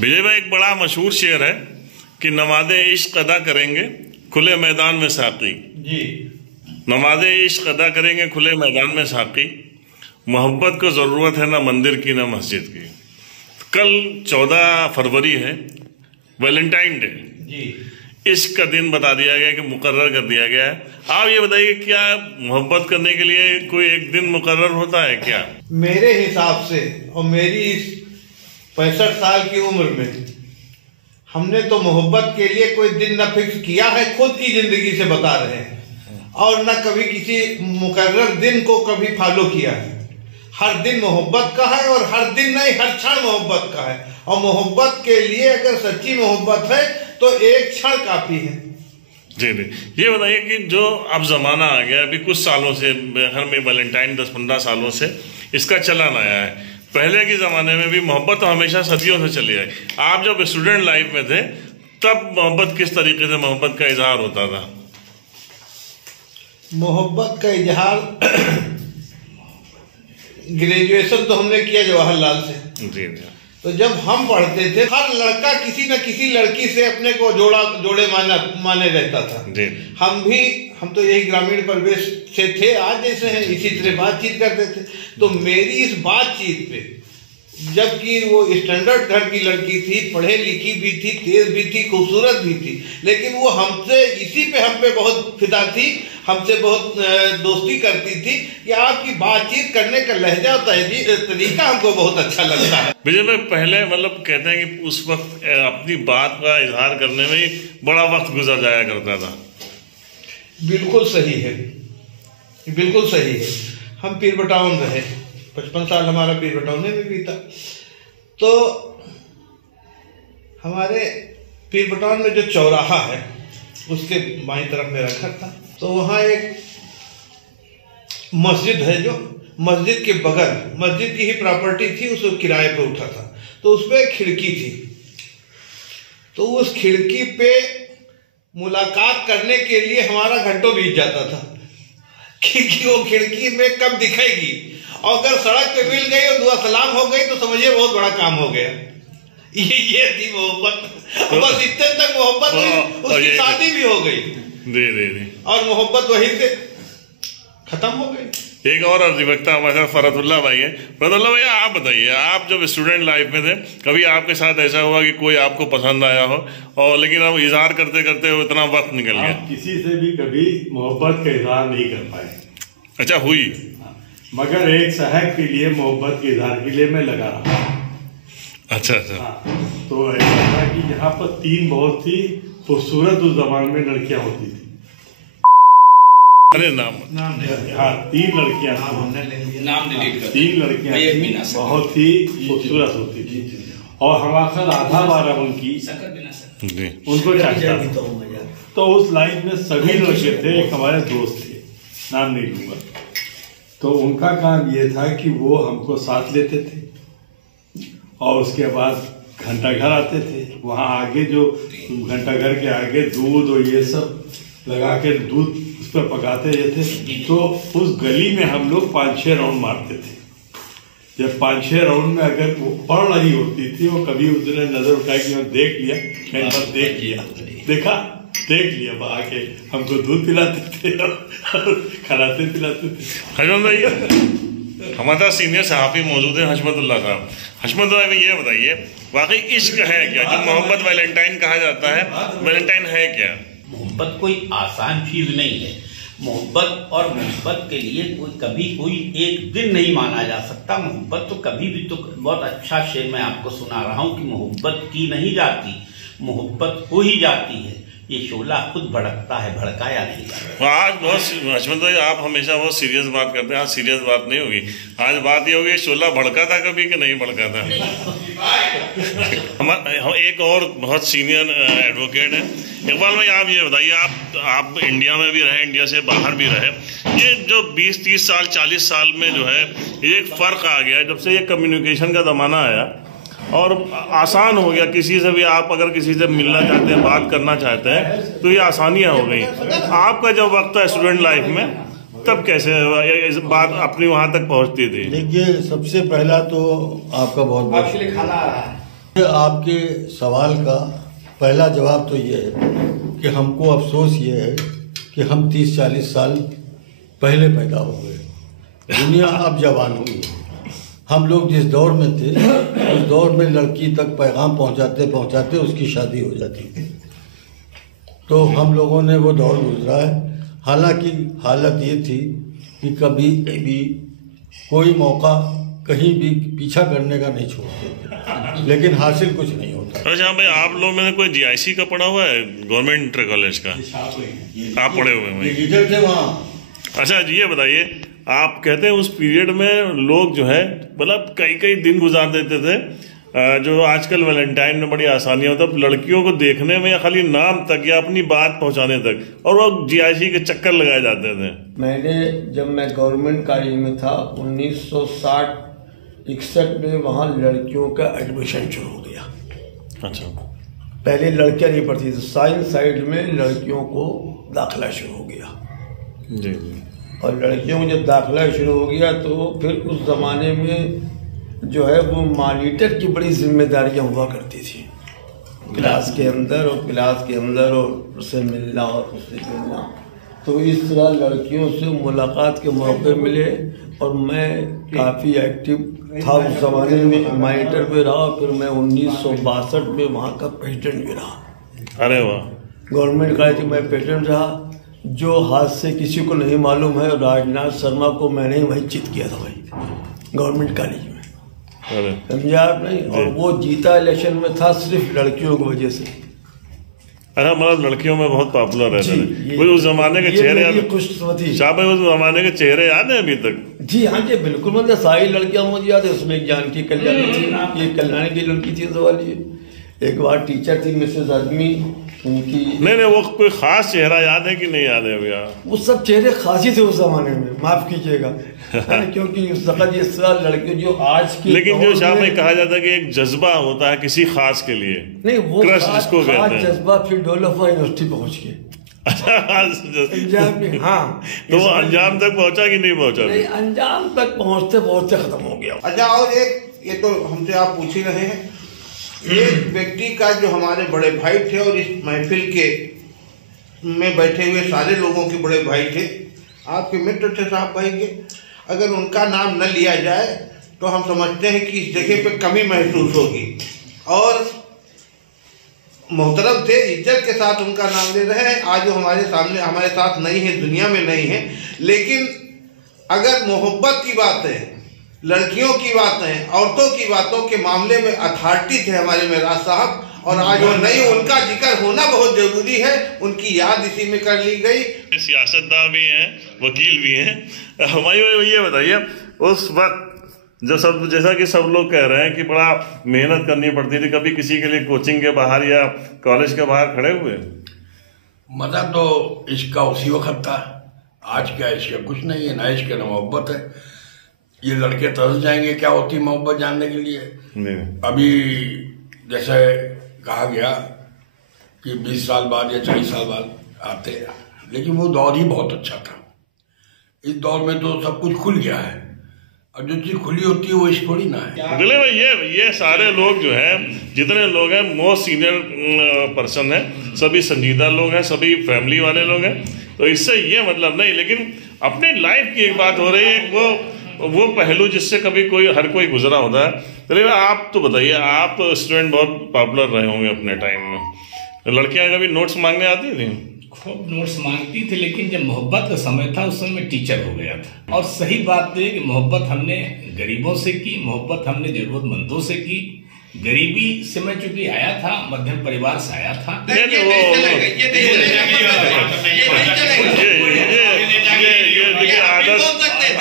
विजय भाई, एक बड़ा मशहूर शेर है कि नमाज़े इश्क अदा करेंगे खुले मैदान में साकी जी। नमाज़े इश्क अदा करेंगे खुले मैदान में साकी, मोहब्बत को ज़रूरत है ना मंदिर की ना मस्जिद की। कल 14 फरवरी है, वैलेंटाइन डे जी। इश्क का दिन बता दिया गया कि मुकर्रर कर दिया गया है। आप ये बताइए, क्या मोहब्बत करने के लिए कोई एक दिन मुकर्रर होता है क्या? मेरे हिसाब से और मेरी इस 65 साल की उम्र में हमने तो मोहब्बत के लिए कोई दिन न फिक्स किया है, खुद की जिंदगी से बता रहे हैं, और न कभी किसी मुकर्रर दिन को कभी फॉलो किया है। हर दिन मोहब्बत का है और हर दिन नहीं, हर क्षण मोहब्बत का है। और मोहब्बत के लिए अगर सच्ची मोहब्बत है तो एक क्षण काफी है। जी जी, ये बताइए कि जो अब जमाना आ गया, अभी कुछ सालों से घर में वैलेंटाइन 10-15 सालों से इसका चलन आया है। पहले के ज़माने में भी मोहब्बत तो हमेशा सदियों से चली आई। आप जब स्टूडेंट लाइफ में थे तब मोहब्बत किस तरीके से मोहब्बत का इजहार होता था? मोहब्बत का इजहार ग्रेजुएशन तो हमने किया जवाहरलाल से जी। तो जब हम पढ़ते थे हर लड़का किसी न किसी लड़की से अपने को जोड़े माने रहता था जी। हम तो यही ग्रामीण परिवेश से थे, आज जैसे हैं इसी तरह बातचीत करते थे। तो मेरी इस बातचीत पे, जबकि वो स्टैंडर्ड घर की लड़की थी, पढ़े लिखी भी थी, तेज भी थी, खूबसूरत भी थी, लेकिन वो हम पे बहुत फिदा थी, हमसे बहुत दोस्ती करती थी कि आपकी बातचीत करने का लहजा और तरीका हमको बहुत अच्छा लगता है। विजय भाई, पहले मतलब कहते हैं कि उस वक्त अपनी बात का इजहार करने में ही बड़ा वक्त गुजर जाया करता था। बिल्कुल सही है, बिल्कुल सही है। हम पीर बटावन रहे, 55 साल हमारा पीर बटावने में बीता। तो हमारे पीर बटावन में जो चौराहा है उसके बाईं तरफ मेरा घर था। तो वहाँ एक मस्जिद है, जो मस्जिद के बगल, मस्जिद की ही प्रॉपर्टी थी, उसको किराए पे उठा था। तो उसपे एक खिड़की थी। तो उस खिड़की पे मुलाकात करने के लिए हमारा घंटों बीत जाता था कि वो खिड़की में कब दिखेगी, और अगर सड़क पे मिल गई और दुआ सलाम हो गई तो समझिए बहुत बड़ा काम हो गया। ये थी मोहब्बत। बस इतने तक मोहब्बत हुई, उसकी शादी भी हो गई दे और मोहब्बत वहीं से खत्म हो गई। एक और अधिवक्ता हमारे साथ फरतुल्लाह भाई है। फरतुल्लाह भाई, आप बताइए, आप जब स्टूडेंट लाइफ में थे कभी आपके साथ ऐसा हुआ कि कोई आपको पसंद आया हो और लेकिन अब इजहार करते करते हो इतना वक्त निकल गया? किसी से भी कभी मोहब्बत का इजहार नहीं कर पाए? अच्छा, हुई। मगर एक साहब के लिए मोहब्बत के इजहार के लिए मैं लगा रहा। अच्छा। तो ऐसा था कि यहाँ पर 3 बहुत ही खूबसूरत उस जमाने में लड़कियां होती थी। अरे नाम हाँ, 3 लड़कियां थी, 3 लड़कियां बहुत ही खूबसूरत होती थी और हम आखिर आधा बार उनकी उनको चाहता था। तो उस लाइन में सभी लड़के थे, एक हमारे दोस्त थे, नाम नहीं लूंगा। तो उनका काम ये था कि वो हमको साथ लेते थे और उसके बाद घंटाघर आते थे। वहाँ आगे जो घंटाघर के आगे दूध और ये सब लगा के दूध उस पर पकाते थे। तो उस गली में हम लोग 5-6 राउंड मारते थे। जब 5-6 राउंड में अगर वो पड़ रही होती थी, वो कभी उसने नजर उठाई कि देख लिया, कहीं पर देख लिया आके हमको दूध पिलाते थे और खिलाते पिलाते थे। हजमत भाई, हमारा सीनियर सहाफी मौजूद है हशमतुल्लाह साहब। हशमतुल्लाह भाई, ये बताइए, वाकई इश्क है क्या? जो मोहब्बत वैलेंटाइन कहा जाता है, वैलेंटाइन है क्या? मोहब्बत कोई आसान चीज नहीं है। मोहब्बत के लिए कभी कोई एक दिन नहीं माना जा सकता। मोहब्बत तो कभी भी, तो बहुत अच्छा शेर मैं आपको सुना रहा हूँ कि मोहब्बत की नहीं जाती, मोहब्बत हो ही जाती है। ये शोला खुद भड़कता है, भड़काया नहीं जाता। आज बहुत हशमत भाई, आप हमेशा बहुत सीरियस बात करते हैं, आज सीरियस बात नहीं होगी। आज बात ये होगी, शोला भड़का था कभी कि नहीं भड़का था? हम एक और बहुत सीनियर एडवोकेट है, इकबाल भाई, आप ये बताइए, आप इंडिया में भी रहे, इंडिया से बाहर भी रहे, ये जो 20-30 साल 40 साल में जो है ये एक फ़र्क आ गया जब से ये कम्युनिकेशन का ज़माना आया और आसान हो गया। किसी से भी आप अगर किसी से मिलना चाहते हैं, बात करना चाहते हैं, तो ये आसानियाँ हो गई। आपका जब वक्त था स्टूडेंट लाइफ में, तब कैसे इस बात अपनी वहाँ तक पहुँचती थी? देखिए, सबसे पहला तो आपका बहुत बहुत आपके सवाल का पहला जवाब तो ये है कि हमको अफसोस ये है कि हम 30-40 साल पहले पैदा हो गए, दुनिया अब जवान हुई। हम लोग जिस दौर में थे उस दौर में लड़की तक पैगाम पहुंचाते पहुंचाते उसकी शादी हो जाती थी। तो हम लोगों ने वो दौर गुजरा है। हालांकि हालत ये थी कि कभी भी कोई मौका कहीं भी पीछा करने का नहीं छोड़ते थे, लेकिन हासिल कुछ नहीं होता। अच्छा भाई, आप लोग में कोई जीआईसी का पढ़ा हुआ है, गवर्नमेंट इंटर कॉलेज का? आप पढ़े हुए हैं इधर थे वहाँ। अच्छा ये बताइए, आप कहते हैं उस पीरियड में लोग जो है मतलब कई कई दिन गुजार देते थे, जो आजकल वैलेंटाइन में बड़ी आसानी होता है लड़कियों को देखने में या खाली नाम तक या अपनी बात पहुंचाने तक, और वो जीआईसी के चक्कर लगाए जाते थे। मैंने जब मैं गवर्नमेंट कॉलेज में था 1960-61 में वहाँ लड़कियों का एडमिशन शुरू हो गया। अच्छा, पहले लड़कियां नहीं पढ़ती थी, साइंस साइड में लड़कियों को दाखिला शुरू हो गया जी। और लड़कियों को जब दाखिला शुरू हो गया तो फिर उस ज़माने में जो है वो मॉनिटर की बड़ी जिम्मेदारियां हुआ करती थी क्लास के अंदर, और उससे मिलना और उससे मिलना। तो इस तरह लड़कियों से मुलाकात के मौके मिले और मैं काफ़ी एक्टिव था उस ज़माने में, मॉनिटर पे रहा। फिर मैं 1962 में वहाँ का प्रेसिडेंट भी रहा। अरे वाह। गवर्नमेंट कॉलेज में मैं प्रेसिडेंट रहा। जो हाथ से किसी को नहीं मालूम है, राजनाथ शर्मा को मैंने वहीं चित किया था भाई, गवर्नमेंट कॉलेज में, समझा आप नहीं? और वो जीता इलेक्शन में था सिर्फ लड़कियों की वजह से। अरे मतलब लड़कियों में बहुत पॉपुलर रहते थे। उस जमाने के चेहरे खुशकिस्मती शाह भाई, उस जमाने के चेहरे याद है अभी तक? जी हाँ जी बिल्कुल, मतलब सारी लड़कियां मुझे याद है। उसमें एक जानकी कल्याणी थी, ये कल्याणी की लड़की थी सवाल। एक बार टीचर थी मिसेस आदमी, उनकी नहीं वो कोई खास चेहरा याद है कि नहीं याद है भैया? वो सब चेहरे खास ही थे उस जमाने में, माफ कीजिएगा क्योंकि उस वक्त ये साल लड़कियों जो आज की, लेकिन जो शाह में कहा जाता है कि एक जज्बा होता है किसी खास के लिए, नहीं वो खास जज्बा फिर डेवलप हुआ यूनिवर्सिटी पहुंच के। हाँ, तो वो अंजाम तक पहुंचा कि नहीं पहुंचा? नहीं, अंजाम तक पहुंचते पहुंचते खत्म हो गया। अच्छा, और एक ये तो हमसे आप पूछ ही रहे हैं, एक व्यक्ति का जो हमारे बड़े भाई थे और इस महफिल के में बैठे हुए सारे लोगों के बड़े भाई थे, आपके मित्र थे साहब भाई के, अगर उनका नाम न लिया जाए तो हम समझते हैं कि इस जगह पे कमी महसूस होगी। और मोहतरम थे, इज्जत के साथ उनका नाम ले रहे हैं। आज वो हमारे सामने हमारे साथ नहीं है, दुनिया में नहीं है, लेकिन अगर मोहब्बत की बात है, लड़कियों की बातें, औरतों की बातों के मामले में अथॉरिटी थे हमारे मेराज साहब, और आज वो नहीं, उनका जिक्र होना बहुत जरूरी है, उनकी याद इसी में कर ली गई। सियासतदान भी हैं, वकील भी हैं। हमारी ये बताइए, उस वक्त जो सब जैसा कि सब लोग कह रहे हैं कि बड़ा मेहनत करनी पड़ती थी, कभी किसी के लिए कोचिंग के बाहर या कॉलेज के बाहर खड़े हुए? मजा तो इसका उसी वक्त था, आज क्या इसका कुछ नहीं है, ना इसका ना मोहब्बत है। ये लड़के तरस जाएंगे क्या होती मोहब्बत जानने के लिए। अभी जैसे कहा गया कि 20 साल बाद या 40 साल बाद आते हैं, लेकिन वो दौर ही बहुत अच्छा था। इस दौर में तो सब कुछ खुल गया है, और जो चीज खुली होती है वो इस थोड़ी ना है। दिलीप भाई, ये सारे लोग जो है, जितने लोग हैं, मोस्ट सीनियर पर्सन है, सभी संजीदा लोग हैं, सभी फैमिली वाले लोग हैं, तो इससे ये मतलब नहीं, लेकिन अपने लाइफ की एक बात हो रही है, वो पहलू जिससे कभी हर कोई गुजरा होता है। चलिए आप तो बताइए, आप तो स्टूडेंट बहुत पॉपुलर रहे होंगे अपने टाइम में, लड़कियां कभी नोट्स मांगने आती थी? खूब नोट्स मांगती थी, लेकिन जब मोहब्बत का समय था उस समय टीचर हो गया था। और सही बात है कि मोहब्बत हमने गरीबों से की, मोहब्बत हमने जरूरतमंदों से की। गरीबी से मैं चूंकि आया था, मध्यम परिवार से आया था।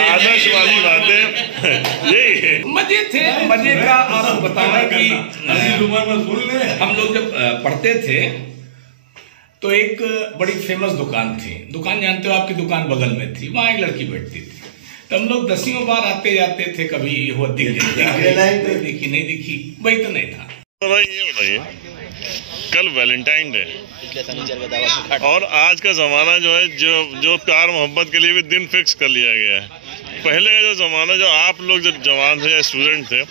आदर्श वाली बातें ये मजे थे। मजे का आपको बताना कि हम लोग जब पढ़ते थे तो एक बड़ी फेमस दुकान थी, दुकान जानते हो, आपकी दुकान बगल में थी, वहाँ एक लड़की बैठती थी। तो हम लोग 10 बार आते जाते थे, कभी वो दिखी नहीं दिखी, वही तो नहीं था। तो भाई ये बताइए, कल वैलेंटाइन डे और आज का ज़माना जो है, जो प्यार मोहब्बत के लिए भी दिन फिक्स कर लिया गया है। पहले का जो ज़माना, जो आप लोग जब जवान थे या स्टूडेंट थे,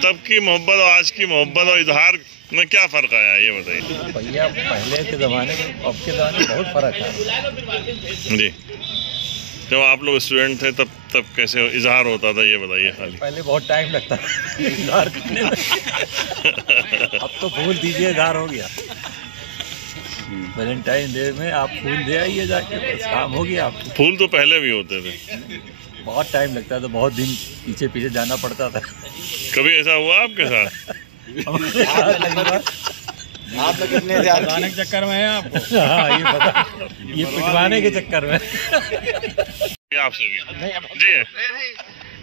तब की मोहब्बत और आज की मोहब्बत और इजहार में क्या फ़र्क आया ये बताइए। भैया पहले के ज़माने में अब के ज़माने में बहुत फ़र्क है जी। जब आप लोग स्टूडेंट थे तब कैसे इजहार होता था ये बताइए खाली। पहले बहुत टाइम लगता था इजहार करने में अब तो फूल दीजिए इजहार हो गया। वैलेंटाइन डे में आप फूल दे आइए जाके, बस काम हो गया। आपको फूल तो पहले भी होते थे। बहुत टाइम लगता था, बहुत दिन पीछे पीछे जाना पड़ता था। कभी ऐसा हुआ आपके साथ? आप तो कितने पिटवाने के चक्कर में हैं आपको? हाँ ये पता, ये पिटवाने के चक्कर में। आपसे भी जी।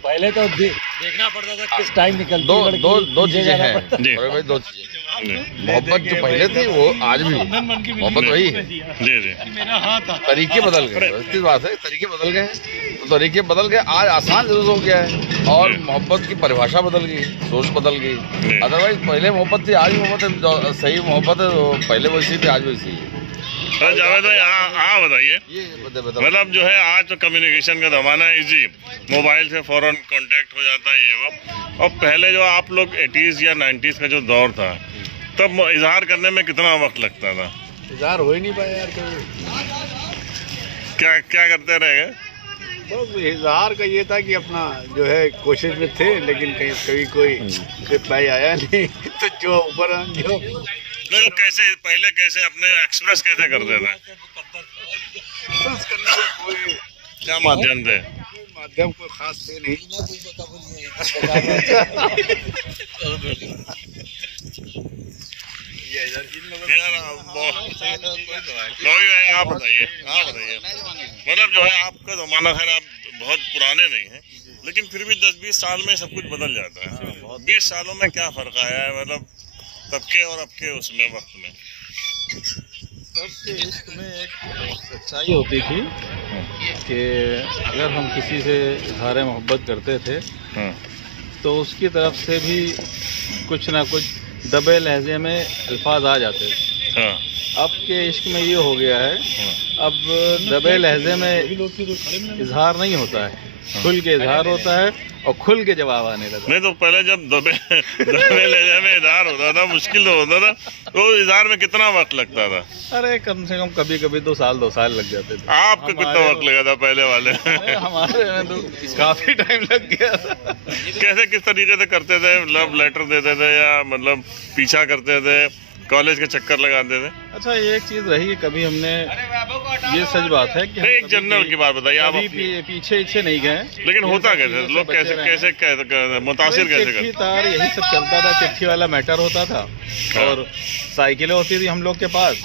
पहले तो देखना पड़ता था किस टाइम निकल। दो चीजें हैं जी भाई, दो चीजें। मोहब्बत जो पहले थी वो आज भी मोहब्बत वही है। जी जी। तरीके बदल गए, सच्ची बात है, तरीके बदल गए। तो तरीके बदल गए, आज आसान जरूर हो गया है और मोहब्बत की परिभाषा बदल गई, सोच बदल गई। अदरवाइज पहले मोहब्बत थी, आज भी मोहब्बत है। सही मोहब्बत है तो पहले वैसी थी, आज वैसी है। जावेद भाई हाँ बताइए। मतलब जो है आज तो कम्युनिकेशन का ज़माना है, इजी, मोबाइल से फ़ौरन कांटेक्ट हो जाता है ये वो। और पहले जो आप लोग 80s या 90s का जो दौर था तब इजहार करने में कितना वक्त लगता था? इजहार हो ही नहीं पाया यार कभी। क्या करते रह गए? बस इजहार का ये था कि अपना जो है कोशिश में थे, लेकिन कभी कोई रिप्लाई आया नहीं तो जो ऊपर जो नहीं, कैसे अपने एक्सप्रेस कैसे करते थे? क्या माध्यम थे? माध्यम कोई खास थे नहीं। आप बताइए। मतलब जो है आपका जमाना खैर आप बहुत पुराने नहीं हैं, लेकिन फिर भी 10-20 साल में सब कुछ बदल जाता है। 20 सालों में क्या फर्क आया है मतलब तब के और अब के उसमें वक्त में? तब के इश्क में एक सच्चाई होती थी कि अगर हम किसी से इजहार मोहब्बत करते थे तो उसकी तरफ से भी कुछ ना कुछ दबे लहजे में अल्फाज आ जाते थे। अब के इश्क में ये हो गया है, अब दबे लहजे में इजहार नहीं होता है, खुल के इजहार होता है और खुल के जवाब आने लगा। नहीं तो पहले जब दबे लहजे में इजहार होता था, मुश्किल तो होता था, तो इजहार में कितना वक्त लगता था? अरे कम से कम कभी 2 साल लग जाते थे। आपको कितना वक्त लगा था पहले वाले? हमारे में तो काफी टाइम लग गया था। कैसे किस तरीके से करते थे? लव लेटर देते थे या मतलब पीछा करते थे, कॉलेज के चक्कर लगाते थे? अच्छा एक चीज रही, कभी हमने, ये सच बात है कि एक जनरल की बात बताइए आप। पीछे नहीं गए, लेकिन होता कैसे? लोग कैसे मुतासिर कैसे करते? तार यही सब चलता था, चिट्ठी वाला मैटर होता था और साइकिलें होती थी हम लोग के पास।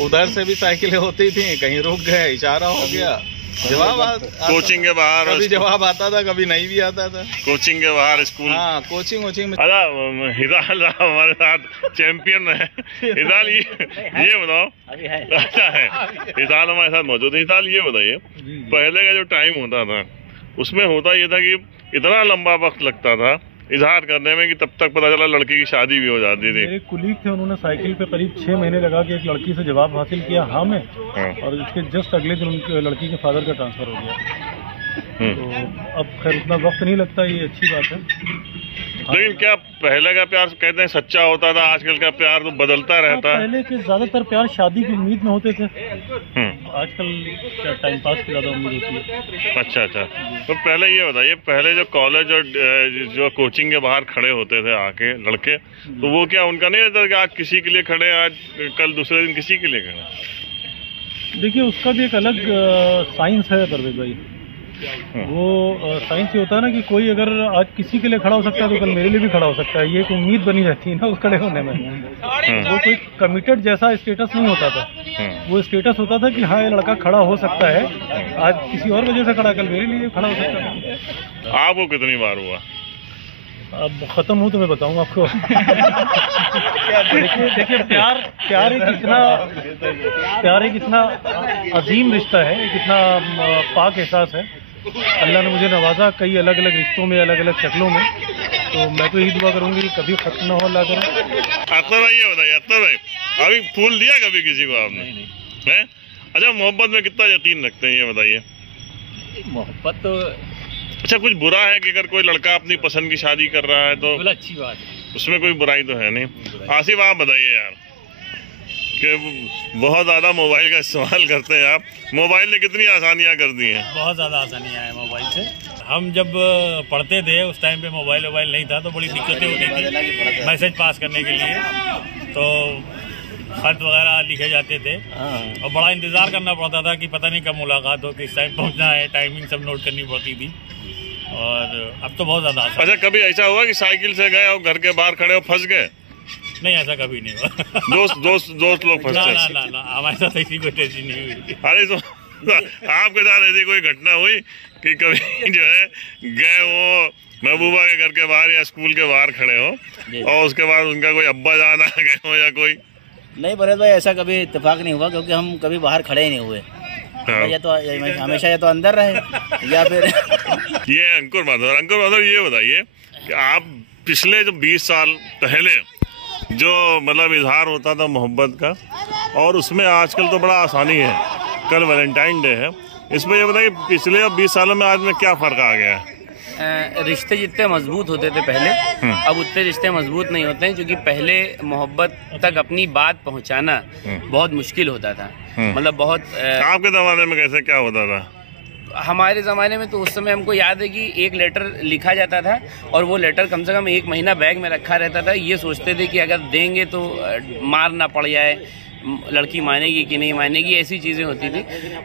उधर से भी साइकिलें होती थी, कहीं रुक गए, इशारा हो गया, जवाब कोचिंग के बाहर कभी जवाब आता था, कभी नहीं भी आता था। कोचिंग के बाहर स्कूल, हाँ कोचिंग में। हिदाल हमारे साथ चैंपियन है। हिदाल ये बताओ, अच्छा है हिदाल हमारे साथ मौजूद है। हिदाल ये बताइए, पहले का जो टाइम होता था उसमें होता ये था कि इतना लंबा वक्त लगता था इजहार करने में कि तब तक पता चला लड़की की शादी भी हो जाती थी। मेरे कुलीग थे, उन्होंने साइकिल पे करीब 6 महीने लगा के एक लड़की से जवाब हासिल किया हाँ में, और इसके जस्ट अगले दिन उनके लड़की के फादर का ट्रांसफर हो गया। तो अब खैर उतना वक्त नहीं लगता, ये अच्छी बात है। लेकिन क्या पहले का प्यार कहते हैं सच्चा होता था, आजकल का प्यार तो बदलता रहता है। पहले के ज्यादातर प्यार शादी की उम्मीद में होते थे, आजकल क्या टाइम पास की ज्यादा उम्मीद होती है। अच्छा तो पहले ये बताइए, पहले जो कॉलेज और जो कोचिंग के बाहर खड़े होते थे आके लड़के, तो वो क्या उनका नहीं रहता कि आज किसी के लिए खड़े, आज कल दूसरे दिन किसी के लिए खड़े? देखिए उसका भी एक अलग साइंस है परवेज भाई। वो साइंस ये होता है ना कि कोई अगर आज किसी के लिए खड़ा हो सकता है तो कल मेरे लिए भी खड़ा हो सकता है, ये एक उम्मीद बनी रहती है ना उस खड़े होने में। वो कोई कमिटेड जैसा स्टेटस नहीं होता था, वो स्टेटस होता था कि हाँ ये लड़का खड़ा हो सकता है, आज किसी और वजह से खड़ा, कल मेरे लिए खड़ा हो सकता है। आपको कितनी बार हुआ? अब खत्म हो तो मैं बताऊंगा आपको। देखिए प्यार एक इतना अजीम रिश्ता है, एक इतना पाक एहसास है। अल्लाह ने मुझे नवाजा कई अलग अलग रिश्तों में, अलग अलग शक्लों में, तो मैं तो यही दुआ करूंगी कि कभी खत्म ना हो अल्लाह करे। अख्तर भाई ये बताइए, अख्तर भाई अभी फूल दिया कभी किसी को आपने? अच्छा मोहब्बत में कितना यकीन रखते हैं ये बताइए? मोहब्बत तो अच्छा, कुछ बुरा है कि अगर कोई लड़का अपनी पसंद की शादी कर रहा है तो अच्छी बात है, उसमें कोई बुराई तो है नहीं। आसिफ, आप बताइए यार कि बहुत ज़्यादा मोबाइल का इस्तेमाल करते हैं आप, मोबाइल ने कितनी आसानियाँ कर दी हैं? बहुत ज़्यादा आसानियाँ हैं मोबाइल से। हम जब पढ़ते थे उस टाइम पे मोबाइल नहीं था तो बड़ी दिक्कतें होती थी मैसेज पास करने के लिए, तो खत वगैरह लिखे जाते थे और बड़ा इंतज़ार करना पड़ता था कि पता नहीं कब मुलाकात हो, किस टाइम पहुंचना है, टाइमिंग सब नोट करनी पड़ती थी। और अब तो बहुत ज़्यादा आसान। अच्छा, कभी ऐसा हुआ कि साइकिल से गए और घर के बाहर खड़े हो फंस गए? नहीं, ऐसा कभी नहीं हुआ। दोस्त लोग फंसते? ना, हमारे साथ ऐसी कोई टेंशन नहीं हुई। अरे तो आपके साथ ऐसी कोई घटना हुई कि कभी जो है गए वो महबूबा के घर के बाहर या स्कूल के बाहर खड़े हो और उसके बाद उनका कोई अब्बा जान आ गए हो या कोई? नहीं परेश भाई, ऐसा कभी इत्तेफाक नहीं हुआ क्योंकि हम कभी बाहर खड़े ही नहीं हुए। या तो हमेशा या तो अंदर रहे या फिर ये अंकुर माधव, ये बताइए कि आप पिछले जो 20 साल पहले जो मतलब इजहार होता था मोहब्बत का, और उसमें आजकल तो बड़ा आसानी है, कल वैलेंटाइन डे है, इसमें ये बताइए पिछले 20 सालों में आज में क्या फ़र्क आ गया है? रिश्ते जितने मजबूत होते थे पहले, अब उतने रिश्ते मजबूत नहीं होते हैं, क्योंकि पहले मोहब्बत तक अपनी बात पहुंचाना बहुत मुश्किल होता था। मतलब बहुत आपके ज़माने में कैसे क्या होता था? हमारे ज़माने में तो उस समय हमको याद है कि एक लेटर लिखा जाता था और वो लेटर कम से कम 1 महीना बैग में रखा रहता था। ये सोचते थे कि अगर देंगे तो मार ना पड़ जाए, लड़की मानेगी कि नहीं मानेगी, ऐसी चीज़ें होती थी।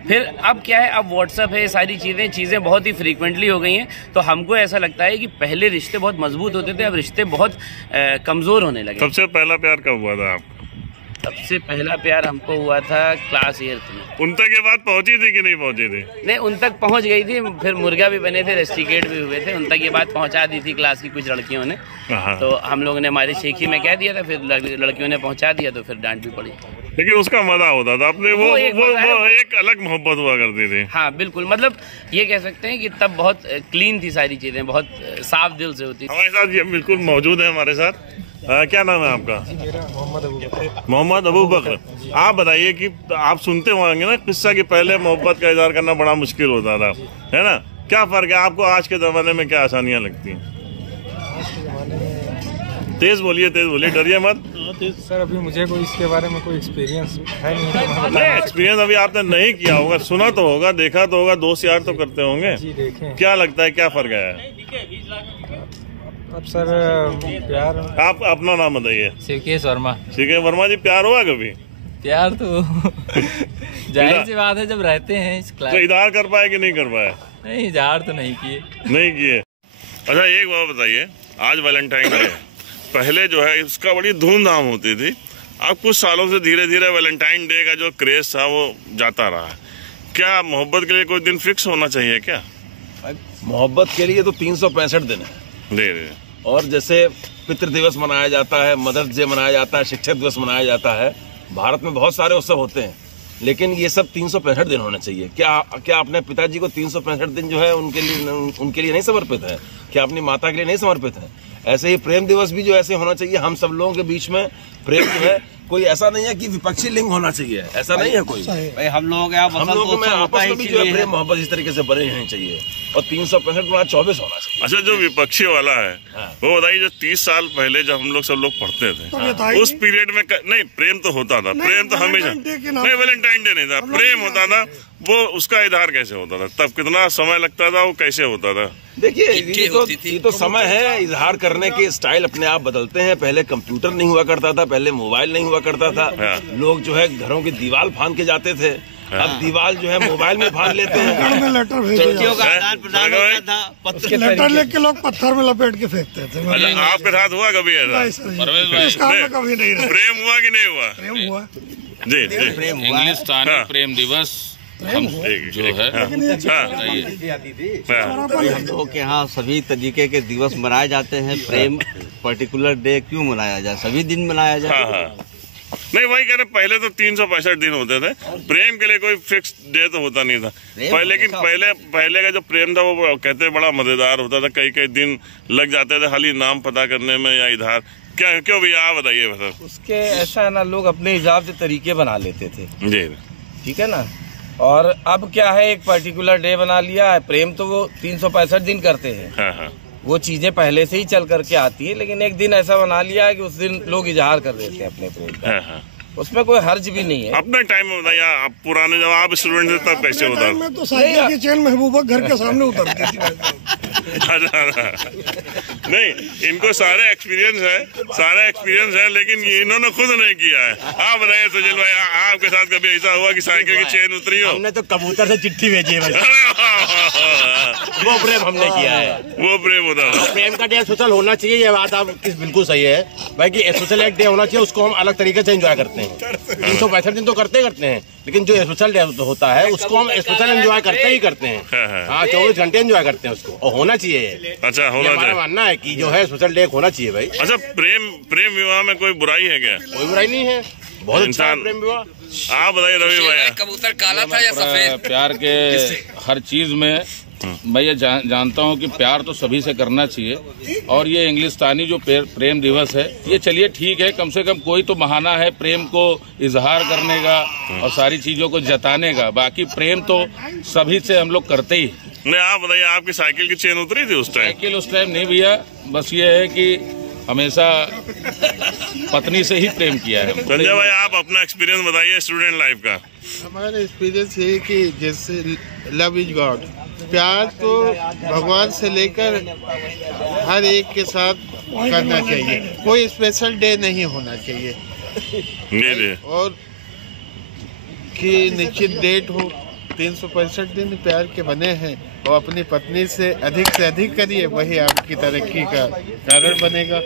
फिर अब क्या है, अब व्हाट्सअप है, सारी चीज़ें बहुत ही फ्रीक्वेंटली हो गई हैं, तो हमको ऐसा लगता है कि पहले रिश्ते बहुत मजबूत होते थे, अब रिश्ते बहुत कमज़ोर होने लगे। सबसे पहला प्यार कब हुआ था आपका? सबसे पहला प्यार हमको हुआ था क्लास 8 में। उन तक ये बात पहुंची थी कि नहीं पहुंची थी? नहीं, उन तक पहुंच गई थी, फिर मुर्गा भी बने थे, रेस्टिकेट भी हुए थे, उन तक ये बात पहुंचा दी थी क्लास की कुछ लड़कियों ने। तो हम लोगों ने हमारी शेखी में कह दिया था, फिर लड़कियों ने पहुंचा दिया तो फिर डांट भी पड़ी। लेकिन उसका मजा होता था अपने, वो एक अलग मोहब्बत हुआ करती थी। हाँ बिल्कुल, मतलब ये कह सकते हैं कि तब बहुत क्लीन थी सारी चीज़ें, बहुत साफ दिल से होती थी। हमारे साथ ये बिल्कुल मौजूद है हमारे साथ। क्या नाम है आपका? मोहम्मद अबू बकर। आप बताइए कि आप सुनते होंगे ना किस्सा कि पहले मोहब्बत का इजहार करना बड़ा मुश्किल होता था, है ना? क्या फ़र्क है आपको आज के ज़माने में, क्या आसानियाँ लगती हैं? तेज बोलिए, डरिए मत। सर अभी मुझे कोई इसके बारे में कोई एक्सपीरियंस है नहीं। एक्सपीरियंस अभी आपने नहीं किया होगा, सुना तो होगा, देखा तो होगा, दोस्त यार तो करते होंगे। जी देखें। क्या लगता है क्या फ़र्क है? अब सर प्यार, आप अपना नाम बताइए। शिवकेश वर्मा। शिवकेश वर्मा जी, प्यार हुआ कभी? प्यार तो जाहिर सी बात है, जब रहते हैं इस क्लास। तो इजहार कर पाए कि नहीं कर पाए? नहीं, इजहार तो नहीं किए। अच्छा, एक बात बताइए, आज वैलेंटाइन डे, पहले जो है इसका बड़ी धूमधाम होती थी, अब कुछ सालों से धीरे धीरे वैलेंटाइन डे का जो क्रेज था वो जाता रहा है। क्या मोहब्बत के लिए कोई दिन फिक्स होना चाहिए क्या? मोहब्बत के लिए तो 365 दिन है। और जैसे पितृ दिवस मनाया जाता है, मदर्स डे मनाया जाता है, शिक्षक दिवस मनाया जाता है, भारत में बहुत सारे उत्सव होते हैं, लेकिन ये सब 365 दिन होने चाहिए। क्या अपने पिताजी को 365 दिन जो है उनके लिए नहीं समर्पित है? क्या अपनी माता के लिए नहीं समर्पित है? ऐसे ही प्रेम दिवस भी जो ऐसे होना चाहिए। हम सब लोगों के बीच में प्रेम जो है, कोई ऐसा नहीं है कि विपक्षी लिंग होना चाहिए, ऐसा नहीं है कोई। भाई हम लोगों में आपस में भी जो है प्रेम मोहब्बत इस तरीके से बने रहनी चाहिए, और 365 गुणा 24 होना चाहिए। अच्छा, जो विपक्षी वाला है वो बताइए, जो 30 साल पहले जब हम लोग सब लोग पढ़ते थे उस पीरियड में नहीं प्रेम तो होता था, प्रेम तो हमेशा नहीं, वैलेंटाइन डे नहीं था, प्रेम होता था, वो उसका इजहार कैसे होता था? तब कितना समय लगता था, वो कैसे होता था? देखिए, ये तो समय है, इजहार करने के स्टाइल अपने आप बदलते हैं। पहले कंप्यूटर नहीं हुआ करता था, पहले मोबाइल नहीं हुआ करता था, लोग जो है घरों की दीवार फांद के जाते थे, अब दीवार जो है मोबाइल में फांद लेते हैं। लेटर लिख के लोग पत्थर में लपेट के फेंकते थे। आपके साथ हुआ कभी ऐसा? कभी नहीं। प्रेम हुआ कि नहीं हुआ? प्रेम हुआ जी जी। इंग्लिश प्रेम दिवस हम जो है हम लोग के यहाँ सभी तरीके के दिवस मनाए जाते हैं। प्रेम पर्टिकुलर डे क्यों मनाया जाए, सभी दिन मनाया जाए। नहीं, वही कह रहे, पहले तो 365 दिन होते थे, प्रेम के लिए कोई फिक्स डे तो होता नहीं था। लेकिन पहले का जो प्रेम था वो कहते बड़ा मजेदार होता था, कई दिन लग जाते थे खाली नाम पता करने में या इधर। क्यों भैया, आप बताइए। मतलब उसके ऐसा है ना, लोग अपने हिसाब से तरीके बना लेते थे। जी, ठीक है ना। और अब क्या है, एक पर्टिकुलर डे बना लिया है। प्रेम तो वो 365 दिन करते हैं, वो चीजें पहले से ही चल करके आती है, लेकिन एक दिन ऐसा बना लिया है कि उस दिन लोग इजहार कर देते हैं अपने प्रेम का। उसमें कोई हर्ज भी नहीं है। अपने टाइम में बताइए, आप पुराने जब आप स्टूडेंट थे तब कैसे होता? मैं तो साइकिल की चेन महबूबा घर के सामने उतरती थी। नहीं, इनको सारे एक्सपीरियंस है, लेकिन इन्होंने खुद नहीं किया है। आप बताइए सुजल भाई, आपके साथ कभी ऐसा हुआ कि साइकिल की चेन उतरी हो? हमने तो कबूतर से चिट्ठी भेजी है वो प्रेम हमने किया है, वो प्रेम होता है। प्रेम का डे सोशल होना चाहिए, ये बात आप बिल्कुल सही है भाई कि सोशल एक डे होना चाहिए, उसको हम अलग तरीके से एंजॉय करते हैं। 365 दिन तो करते हैं, लेकिन जो स्पेशल डे होता है उसको हम स्पेशल एंजॉय करते हैं। हाँ, 24 घंटे एंजॉय करते हैं उसको, और होना चाहिए। अच्छा, होना चाहिए। हमारा मानना है कि जो है स्पेशल डे होना चाहिए भाई। अच्छा, प्रेम विवाह में कोई बुराई है क्या? कोई बुराई नहीं है, बहुत अच्छा है प्रेम विवाह। आप बताइए रवि भाई। कबूतर काला था या सफेद? प्यार के हर चीज में मैं ये जानता हूँ कि प्यार तो सभी से करना चाहिए, और ये इंग्लिस्तानी जो प्रेम दिवस है, ये चलिए ठीक है, कम से कम कोई तो बहाना है प्रेम को इजहार करने का और सारी चीजों को जताने का। बाकी प्रेम तो सभी से हम लोग करते ही। नहीं, आप बताइए, आपकी साइकिल की चेन उतरी थी उस टाइम? साइकिल उस टाइम नहीं भैया, बस ये है कि हमेशा पत्नी से ही प्रेम किया है। संजय भाई, आप अपना एक्सपीरियंस बताइए स्टूडेंट लाइफ का। हमारा एक्सपीरियंस ये कि जैसे लव इज गॉड, प्यार तो भगवान से लेकर हर एक के साथ करना चाहिए, कोई स्पेशल डे नहीं होना चाहिए। नहीं, और कि निश्चित डेट हो। 365 दिन प्यार के बने हैं, और अपनी पत्नी से अधिक करिए, वही आपकी तरक्की का कारण बनेगा।